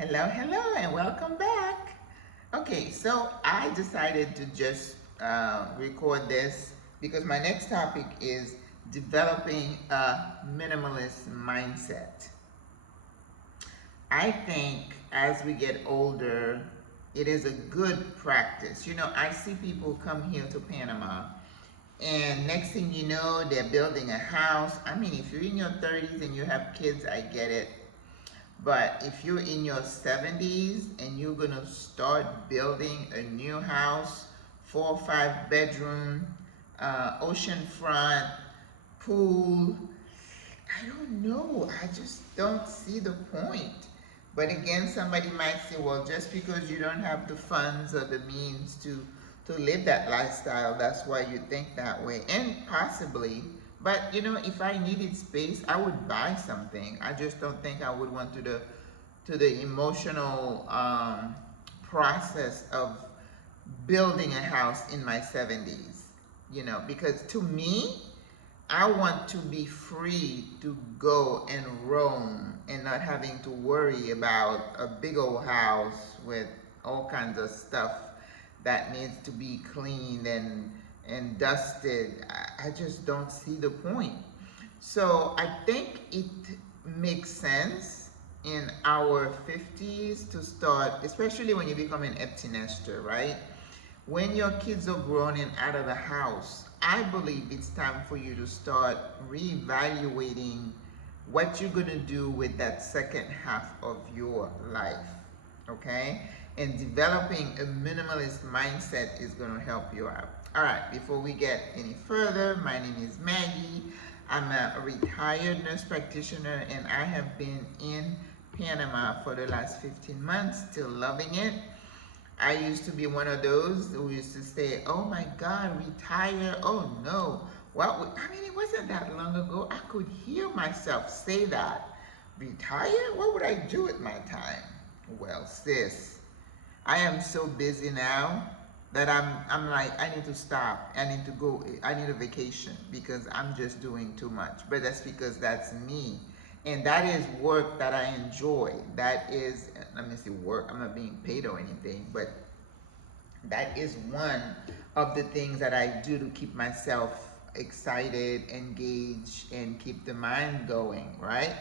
Hello, hello, and welcome back. Okay, so I decided to just record this because my next topic is developing a minimalist mindset. I think as we get older, it is a good practice. You know, I see people come here to Panama, and next thing you know, they're building a house. I mean, if you're in your 30s and you have kids, I get it. But if you're in your 70s and you're gonna start building a new house, 4 or 5 bedroom, oceanfront, pool, I don't know. I just don't see the point. But again, somebody might say, well, just because you don't have the funds or the means to live that lifestyle, that's why you think that way. And possibly, but you know, if I needed space, I would buy something. I just don't think I would want to the emotional process of building a house in my 70s. You know, because to me, I want to be free to go and roam and not having to worry about a big old house with all kinds of stuff that needs to be cleaned and dusted. I just don't see the point. So I think it makes sense in our 50s to start, especially when you become an empty nester, right? When your kids are grown and out of the house, I believe it's time for you to start reevaluating what you're going to do with that second half of your life, okay? And developing a minimalist mindset is going to help you out. All right, before we get any further, my name is Maggie. I'm a retired nurse practitioner and I have been in Panama for the last 15 months, still loving it. I used to be one of those who used to say, oh my God, retire, oh no. I mean, it wasn't that long ago. I could hear myself say that. Retire? What would I do with my time? Well, sis, I am so busy now that I'm like, I need to stop. I need to go, I need a vacation because I'm just doing too much. But that's because that's me. And that is work that I enjoy. That is, let me say work, I'm not being paid or anything, but that is one of the things that I do to keep myself excited, engaged, and keep the mind going, right?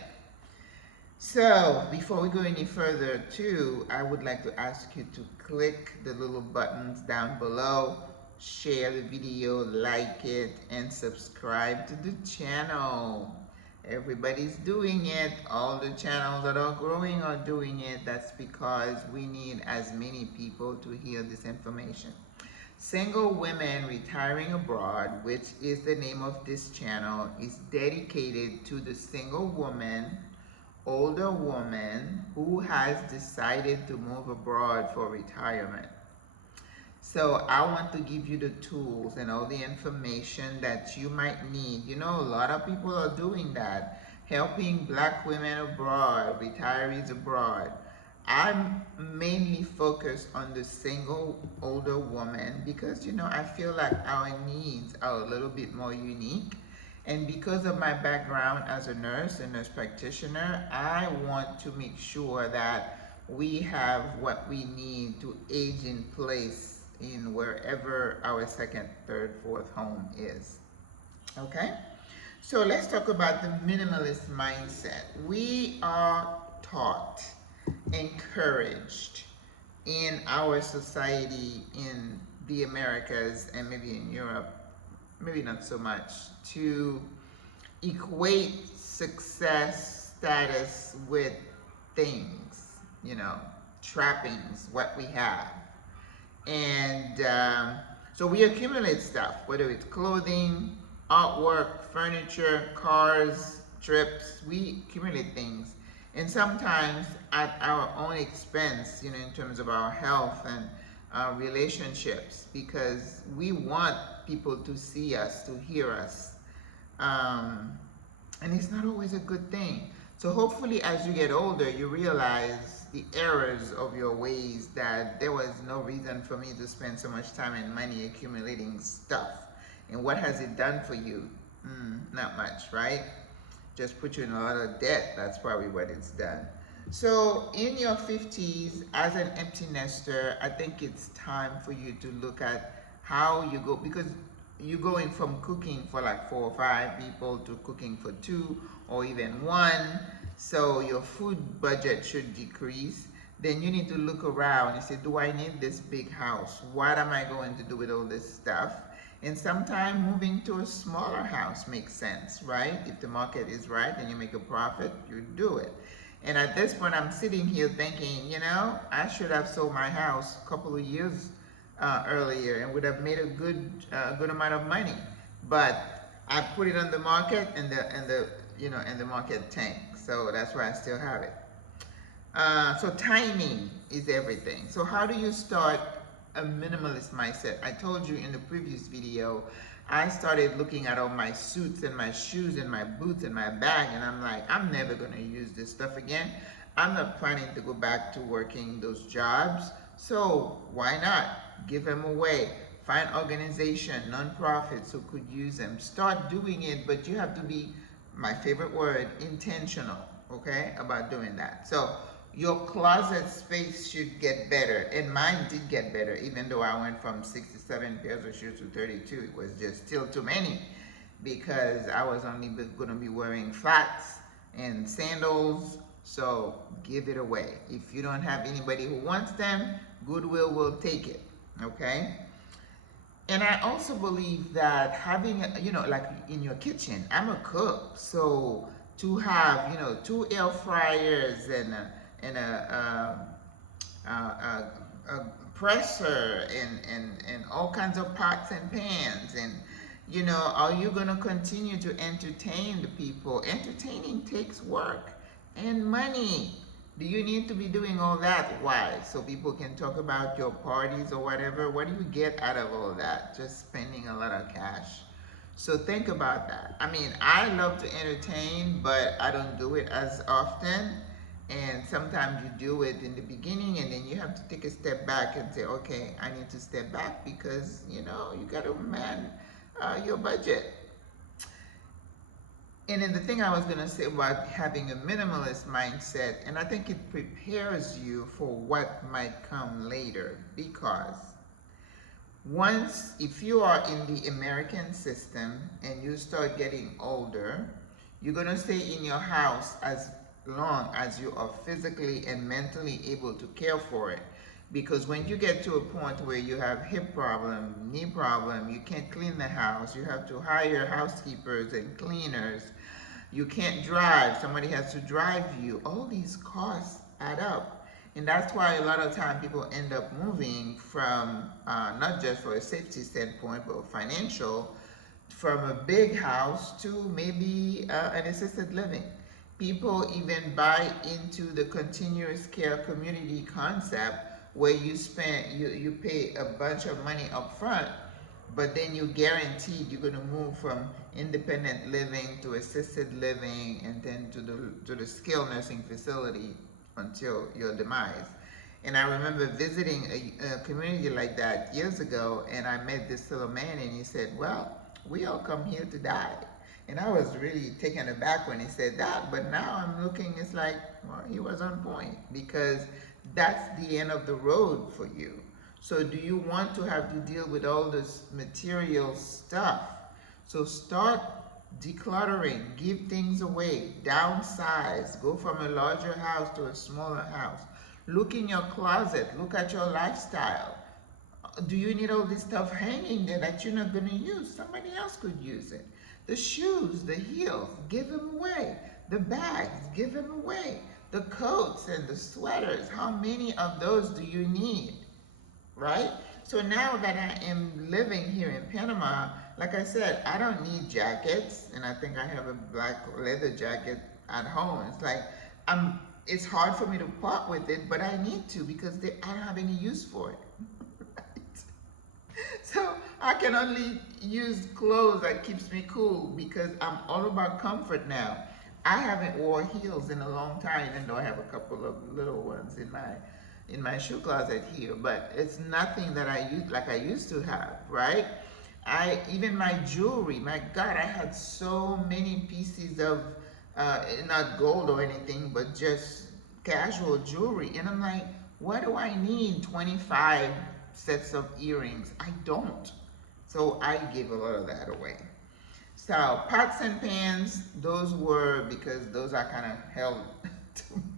So before we go any further too, I would like to ask you to click the little buttons down below, share the video, like it, and subscribe to the channel. Everybody's doing it. All the channels that are growing are doing it. That's because we need as many people to hear this information. Single Women Retiring Abroad, which is the name of this channel, is dedicated to the single woman, older woman who has decided to move abroad for retirement. So I want to give you the tools and all the information that you might need. You know, a lot of people are doing that, helping Black women abroad, retirees abroad. I'm mainly focused on the single older woman because, you know, I feel like our needs are a little bit more unique. And because of my background as a nurse practitioner, I want to make sure that we have what we need to age in place in wherever our second, third, fourth home is. Okay? So let's talk about the minimalist mindset. We are taught, encouraged in our society in the Americas and maybe in Europe, maybe not so much, to equate success status with things, you know, trappings, what we have. And so we accumulate stuff, whether it's clothing, artwork, furniture, cars, trips, we accumulate things. And sometimes at our own expense, you know, in terms of our health and relationships, because we want people to see us, to hear us. And it's not always a good thing. So hopefully as you get older, you realize the errors of your ways, that there was no reason for me to spend so much time and money accumulating stuff. And what has it done for you? Not much, right? Just put you in a lot of debt. That's probably what it's done. So in your 50s, as an empty nester, I think it's time for you to look at how you go, because you're going from cooking for like 4 or 5 people to cooking for two or even one. So your food budget should decrease. Then you need to look around and say, do I need this big house? What am I going to do with all this stuff? And sometimes moving to a smaller house makes sense, right? If the market is right and you make a profit, you do it. And at this point, I'm sitting here thinking, I should have sold my house a couple of years earlier and would have made a good amount of money. But I put it on the market, and the market tanked. So that's why I still have it. So timing is everything. So how do you start a minimalist mindset? I told you in the previous video, I started looking at all my suits and my shoes and my boots and my bag, and I'm like, I'm never going to use this stuff again. I'm not planning to go back to working those jobs. So why not give them away? Find organization, non-profits who could use them. Start doing it, but you have to be, my favorite word, intentional, okay, about doing that. So your closet space should get better, and mine did get better, even though I went from 67 pairs of shoes to 32. It was just still too many, because I was only going to be wearing flats and sandals. So give it away. If you don't have anybody who wants them, Goodwill will take it, okay? And I also believe that having, like in your kitchen, I'm a cook, so to have, 2 air fryers and a presser and all kinds of pots and pans, and are you going to continue to entertain the people? Entertaining takes work and money. Do you need to be doing all that? Why? So people can talk about your parties or whatever. What do you get out of all that? Just spending a lot of cash. So think about that. I mean, I love to entertain, but I don't do it as often. And sometimes you do it in the beginning, and then you have to take a step back and say, okay, I need to step back, because you got to man your budget. And then the thing I was going to say about having a minimalist mindset, and I think it prepares you for what might come later, because if you are in the American system and you start getting older, you're going to stay in your house as long as you are physically and mentally able to care for it. Because when you get to a point where you have hip problem, knee problem, you can't clean the house, you have to hire housekeepers and cleaners, you can't drive, somebody has to drive you, all these costs add up. And that's why a lot of time people end up moving from, not just for a safety standpoint, but financial, from a big house to maybe an assisted living. People even buy into the continuous care community concept, where you pay a bunch of money up front, but then you're guaranteed you're going to move from independent living to assisted living, and then to the skilled nursing facility until your demise. And I remember visiting a community like that years ago, and I met this little man, and he said, well, we all come here to die. And I was really taken aback when he said that, but now I'm looking, it's like, well, he was on point, because that's the end of the road for you. So do you want to have to deal with all this material stuff? So start decluttering, give things away, downsize, go from a larger house to a smaller house. Look in your closet, look at your lifestyle. Do you need all this stuff hanging there that you're not going to use? Somebody else could use it. The shoes, the heels, give them away. The bags, give them away. The coats and the sweaters, how many of those do you need? Right? So now that I am living here in Panama, like I said, I don't need jackets, and I think I have a black leather jacket at home. It's like, it's hard for me to part with it, but I need to, because I don't have any use for it. So I can only use clothes that keeps me cool, because I'm all about comfort now. I haven't worn heels in a long time, even though I have a couple of little ones in my shoe closet here, but it's nothing that I use like I used to have, right? Even my jewelry, my God, I had so many pieces of, not gold or anything, but just casual jewelry. And I'm like, why do I need 25 sets of earrings? I don't. So I give a lot of that away. So pots and pans, those were because those are kind of held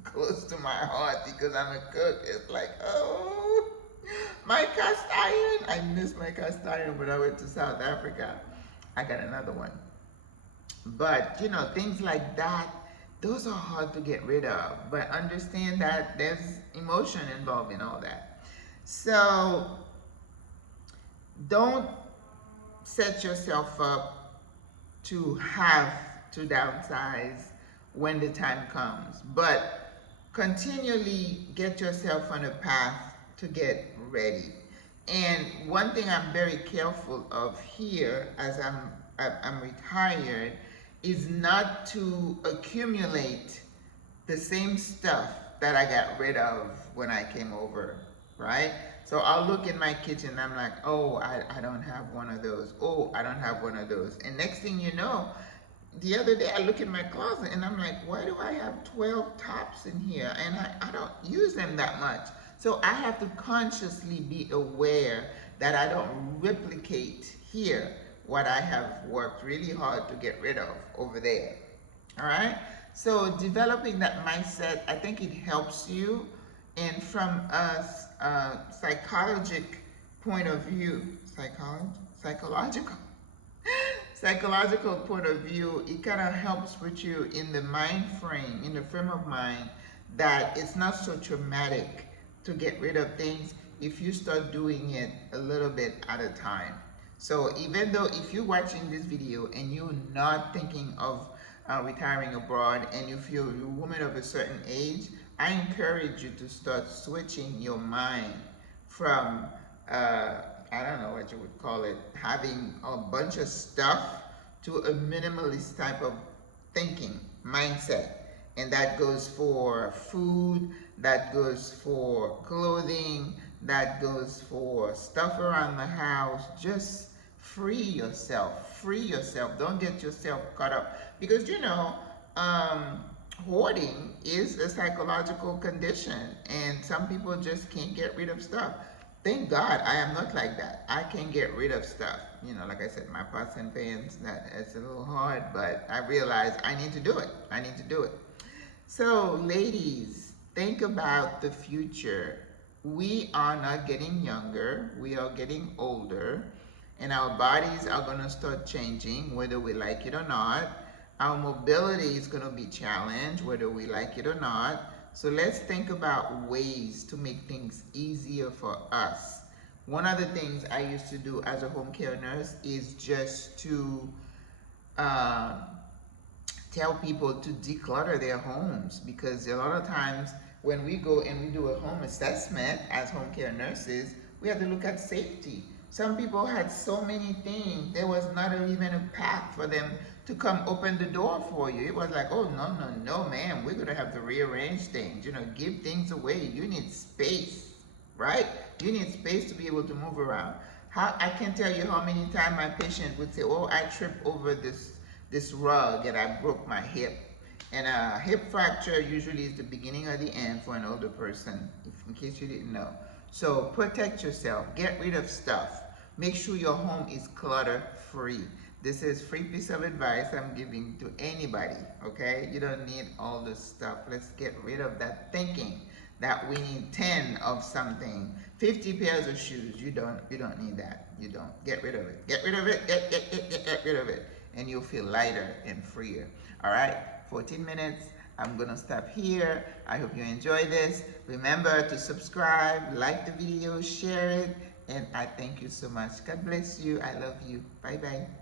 close to my heart because I'm a cook. It's like, oh, my cast iron. I miss my cast iron when I went to South Africa. I got another one. But you know, things like that, those are hard to get rid of. But understand that there's emotion involved in all that. So don't set yourself up to have to downsize when the time comes, but continually get yourself on a path to get ready. And one thing I'm very careful of here, as I'm retired, is not to accumulate the same stuff that I got rid of when I came over, right? So I'll look in my kitchen and I'm like, oh, I don't have one of those. Oh, I don't have one of those. And next thing you know, the other day I look in my closet and I'm like, why do I have 12 tops in here? And I don't use them that much. So I have to consciously be aware that I don't replicate here what I have worked really hard to get rid of over there. All right? So developing that mindset, I think it helps you. And from a psychological point of view, psychological point of view, it kind of helps with you in the mind frame, in the frame of mind, that it's not so traumatic to get rid of things if you start doing it a little bit at a time. So even though if you're watching this video and you're not thinking of retiring abroad and you feel you're a woman of a certain age, I encourage you to start switching your mind from, I don't know what you would call it, having a bunch of stuff to a minimalist type of thinking, mindset. And that goes for food, that goes for clothing, that goes for stuff around the house. Just free yourself. Free yourself. Don't get yourself caught up. Because, you know, hoarding is a psychological condition. And some people just can't get rid of stuff. Thank God I am not like that. I can get rid of stuff. You know, like I said, my pots and pans, it's a little hard, but I realize I need to do it. I need to do it. So, ladies, think about the future. We are not getting younger. We are getting older. And our bodies are going to start changing, whether we like it or not. Our mobility is going to be challenged, whether we like it or not. So let's think about ways to make things easier for us. One of the things I used to do as a home care nurse is just to tell people to declutter their homes, because a lot of times when we go and we do a home assessment as home care nurses, we have to look at safety. Some people had so many things, there was not even a path for them to come open the door for you. It was like, oh, no, ma'am, we're going to have to rearrange things, you know, give things away. You need space, right? You need space to be able to move around. I can't tell you how many times my patient would say, oh, I tripped over this rug and I broke my hip. And a hip fracture usually is the beginning or the end for an older person, in case you didn't know. So protect yourself, get rid of stuff. Make sure your home is clutter-free. This is free piece of advice I'm giving to anybody, okay? You don't need all this stuff. Let's get rid of that thinking that we need 10 of something, 50 pairs of shoes. You don't need that. You don't. Get rid of it. Get rid of it. Get rid of it. And you'll feel lighter and freer. All right? 14 minutes. I'm going to stop here. I hope you enjoy this. Remember to subscribe, like the video, share it, and I thank you so much. God bless you. I love you. Bye-bye.